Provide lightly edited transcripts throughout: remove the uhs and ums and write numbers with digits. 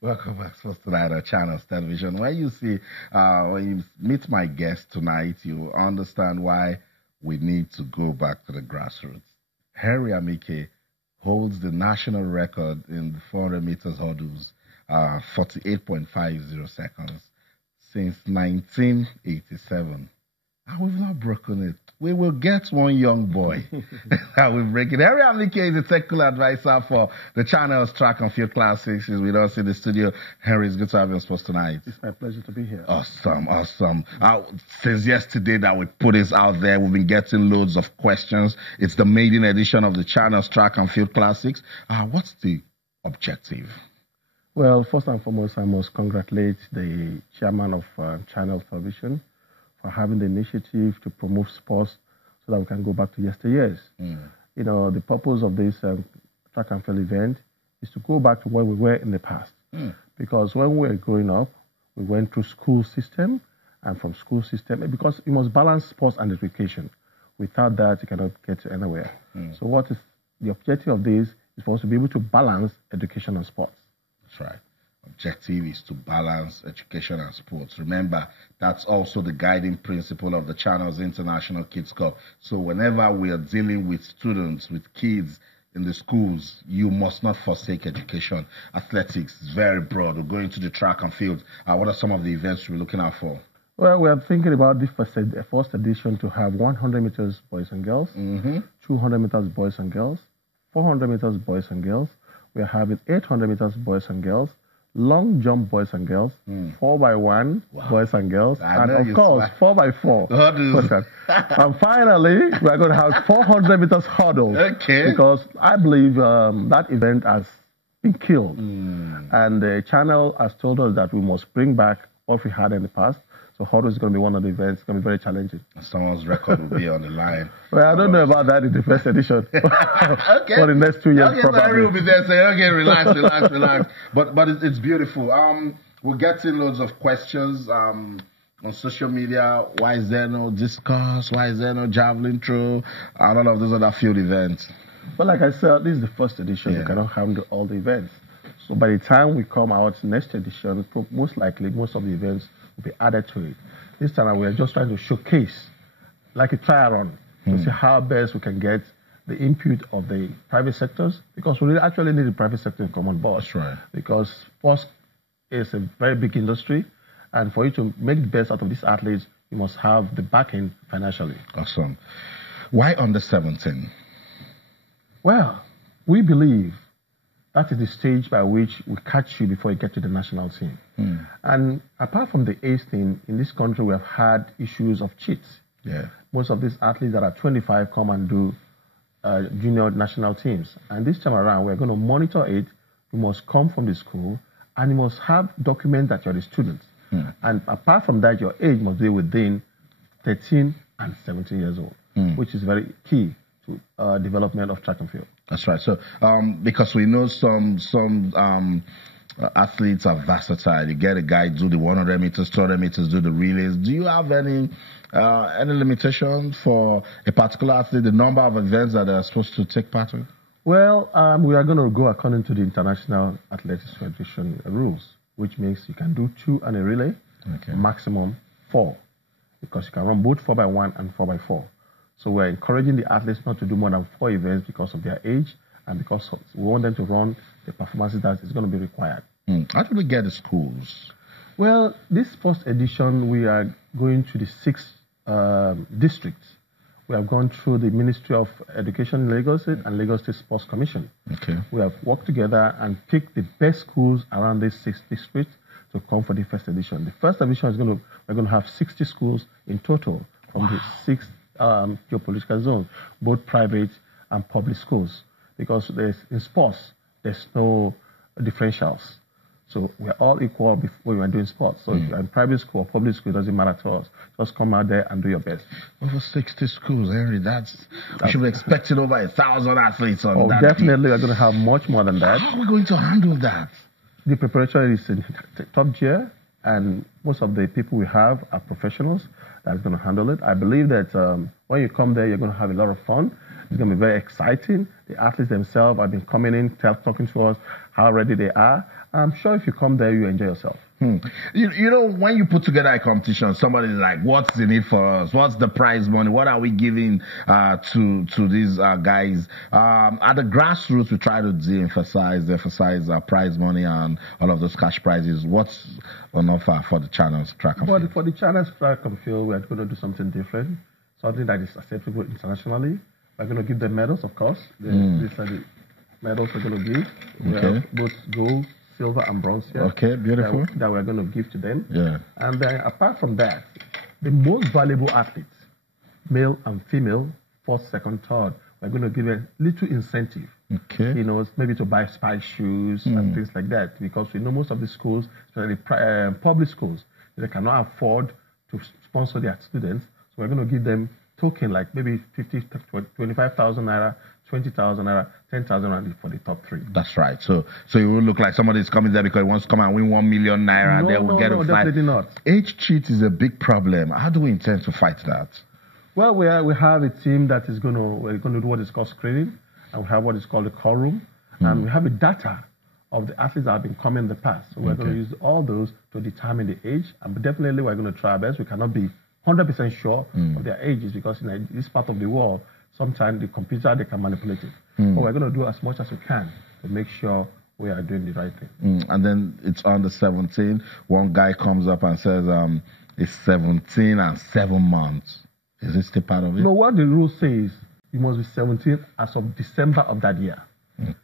Welcome back to tonight on Channels Television. When you see, when you meet my guest tonight, you understand why we need to go back to the grassroots. Henry Amike holds the national record in the 400 meters hurdles, 48.50 seconds since 1987. And we've not broken it. We will get one young boy that will break it. Henry Amike is the technical advisor for the Channels Track and Field Classics. He's with us in the studio. Henry, it's good to have you on sports tonight. It's my pleasure to be here. Awesome, awesome. Since yesterday that we put this out there, we've been getting loads of questions. It's the maiden edition of the Channels Track and Field Classics. What's the objective? Well, first and foremost, I must congratulate the chairman of Channel Television for having the initiative to promote sports so that we can go back to yesteryears. You know, the purpose of this track and field event is to go back to where we were in the past. Because when we were growing up, we went through school system, and from school system, because you must balance sports and education. Without that, you cannot get anywhere. So what is the objective of this is for us to be able to balance education and sports. That's right. Objective is to balance education and sports. Remember, that's also the guiding principle of the Channels International Kids Cup. So whenever we are dealing with students, with kids in the schools, you must not forsake education. Athletics is very broad. We're going to the track and field. What are some of the events we're looking out for? Well, we are thinking about the first edition to have 100 meters boys and girls, 200 meters boys and girls, 400 meters boys and girls. We are having 800 meters boys and girls, long jump boys and girls, 4x1 boys and girls, and of course 4x4. And finally, we are going to have 400 meters hurdles. Okay. Because I believe that event has been killed. And the channel has told us that we must bring back what we had in the past. So hurdles is going to be one of the events. It's going to be very challenging. Someone's record will be on the line. Well, I don't know about that in the first edition. Okay. For the next 2 years, probably. Henry will be there saying, okay, relax. But it's beautiful. We're getting loads of questions on social media. Why is there no discus? Why is there no javelin throw? And all of those other field events. But like I said, this is the first edition. You cannot handle all the events. So by the time we come out next edition, most likely most of the events will be added to it. This time we are just trying to showcase, like a trial run, to see how best we can get the input of the private sectors, because we actually need the private sector to come on board. That's right. Because sports is a very big industry, and for you to make the best out of these athletes, you must have the backing financially. Awesome. Why under 17? Well, we believe that is the stage by which we catch you before you get to the national team. And apart from the age thing, in this country we have had issues of cheats. Most of these athletes that are 25 come and do junior national teams. And this time around, we're going to monitor it. You must come from the school, and you must have documents that you're the student. And apart from that, your age must be within 13 and 17 years old, which is very key to development of track and field. That's right. So, because we know some athletes are versatile. You get a guy do the 100 meters, 200 meters, do the relays. Do you have any limitation for a particular athlete, the number of events that they're supposed to take part in? Well, we are going to go according to the International Athletics Federation rules, which means you can do 2 and a relay, maximum 4, because you can run both 4x1 and 4x4. So we're encouraging the athletes not to do more than 4 events because of their age and because we want them to run the performances that is going to be required. How do we get the schools? Well, this first edition, we are going to the 6 districts. We have gone through the Ministry of Education in Lagos State and Lagos State Sports Commission. We have worked together and picked the best schools around these 6 districts to come for the first edition. The first edition is we're going to have 60 schools in total from the 6 geopolitical zones, both private and public schools, because in sports, there's no differentials. So we're all equal when we're doing sports. So if you're in private school or public school, it doesn't matter to us. Just come out there and do your best. Over 60 schools, Henry, we should be expecting over 1,000 athletes on that. Definitely, we're going to have much more than that. How are we going to handle that? The preparation is in top tier, and most of the people we have are professionals that's going to handle it. I believe that when you come there, you're going to have a lot of fun. It's going to be very exciting. The athletes themselves have been coming in, talking to us how ready they are. I'm sure if you come there, you enjoy yourself. You know, when you put together a competition, somebody's like, what's in it for us? What's the prize money? What are we giving to these guys? At the grassroots, we try to emphasize prize money and all of those cash prizes. What's on offer for the channels track and field? For the channels track and field, we're going to do something different, something that is acceptable internationally. We're going to give them medals, of course. These are the medals we're going to give. We have both gold, silver, and bronze here. Okay, beautiful. That we're going to give to them. Yeah. And then apart from that, the most valuable athletes, male and female, first, second, third, we're going to give a little incentive. Okay. You know, maybe to buy spy shoes and things like that, because we know most of the schools, especially public schools, they cannot afford to sponsor their students. So we're going to give them token like maybe 25,000 naira, 20,000 naira, 10,000 naira for the top three. That's right. So it will look like somebody's coming there because he wants to come and win 1 million naira. No, they will get a fight. definitely not. Age cheat is a big problem. How do we intend to fight that? Well, we have a team that is we're going to do what is called screening, and we have what is called a call room, and we have a data of the athletes that have been coming in the past. So we're going to use all those to determine the age, and definitely we're going to try our best. We cannot be 100% sure of their ages because in this part of the world, sometimes the computer, they can manipulate it. But we're going to do as much as we can to make sure we are doing the right thing. And then it's under 17. One guy comes up and says it's 17 and 7 months. Is this still part of it? No, what the rule says, you must be 17 as of December of that year.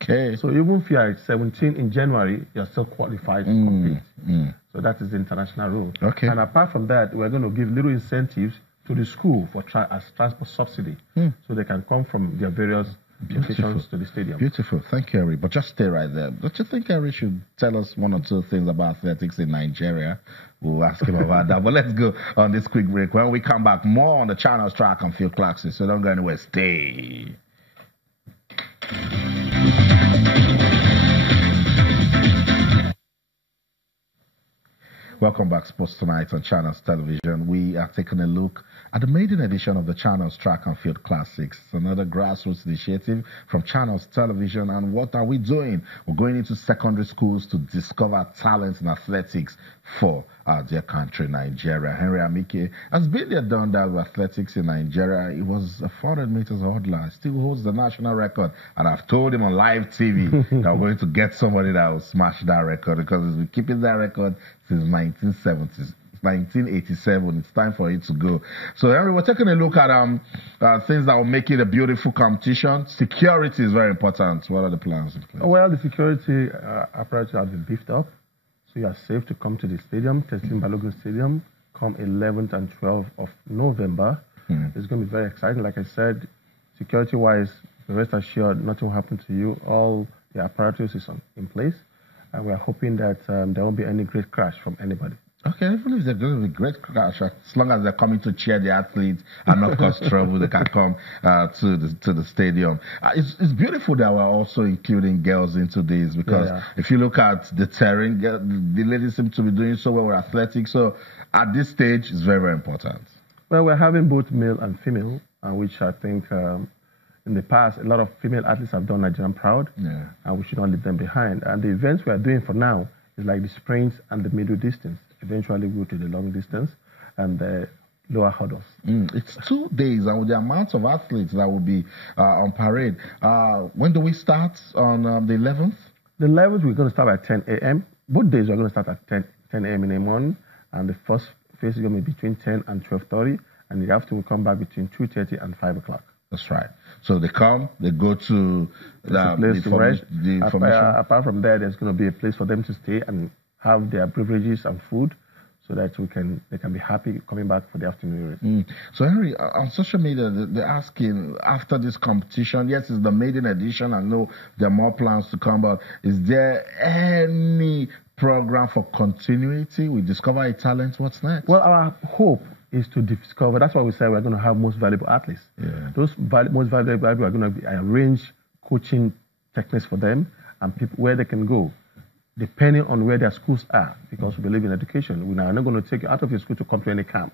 Okay. So even if you are 17 in January, you're still qualified to compete. So that is the international rule. Okay. And apart from that, we're going to give little incentives to the school for as transport subsidy, so they can come from their various locations to the stadium. Beautiful. Thank you, Harry. But just stay right there. Don't you think Harry should tell us one or two things about athletics in Nigeria? We'll ask him about that. But let's go on this quick break. When we come back, more on the channel's track and field classes. So don't go anywhere. Stay. Welcome back, Sports Tonight on Channels Television. We are taking a look at the maiden edition of the Channels Track and Field Classics, another grassroots initiative from Channels Television. And what are we doing? We're going into secondary schools to discover talents in athletics for our dear country, Nigeria. Henry Amike has been there, done that with athletics in Nigeria. He was a 400 meters hurdler, still holds the national record. And I've told him on live TV that we're going to get somebody that will smash that record because he's been keeping that record since 1970s. 1987. It's time for it to go. So, Henry, we're taking a look at things that will make it a beautiful competition. Security is very important. What are the plans in place? Well, the security apparatus has been beefed up. So you are safe to come to the stadium, Teslim Balogun Stadium, come 11th and 12th of November. It's going to be very exciting. Like I said, security-wise, rest assured, nothing will happen to you. All the apparatus is in place. And we are hoping that there won't be any great crash from anybody. Okay, even if there's going to be great crash, as long as they're coming to cheer the athletes and not cause trouble, they can come to the stadium. It's beautiful that we're also including girls into this because if you look at the terrain, the ladies seem to be doing so well with athletics. So at this stage, it's very, very important. Well, we're having both male and female, which I think in the past, a lot of female athletes have done Nigerian proud, and we should not leave them behind. And the events we are doing for now is like the sprints and the middle distance. Eventually go to the long distance and the lower hurdles. It's 2 days, and with the amount of athletes that will be on parade, when do we start on the 11th? The 11th, we're going to start at 10 a.m. Both days, we're going to start at 10 a.m. in the morning, and the first phase is going to be between 10 and 12:30, and the afternoon we come back between 2:30 and 5 o'clock. That's right. So they come, they go to the information. Apart from there, there's going to be a place for them to stay and have their beverages and food so that they can be happy coming back for the afternoon race. So, Henry, on social media, they're asking, after this competition, yes, it's the maiden edition, I know there are more plans to come, but is there any program for continuity? We discover a talent, what's next? Well, our hope is to discover, that's why we say we're going to have most valuable athletes. Those most valuable athletes are going to arrange coaching techniques for them and people where they can go, depending on where their schools are, because we believe in education. We are not going to take you out of your school to come to any camp.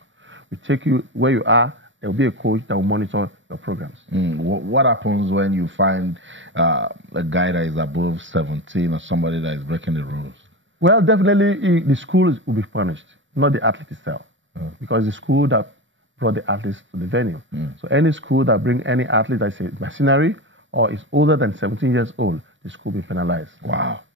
We take you where you are there will be a coach that will monitor your programs. What happens when you find a guy that is above 17 or somebody that is breaking the rules? Well, definitely the school will be punished, not the athlete itself, because the school that brought the athletes to the venue. So any school that bring any athlete that's a mercenary or is older than 17 years old, the school will be penalized. Wow.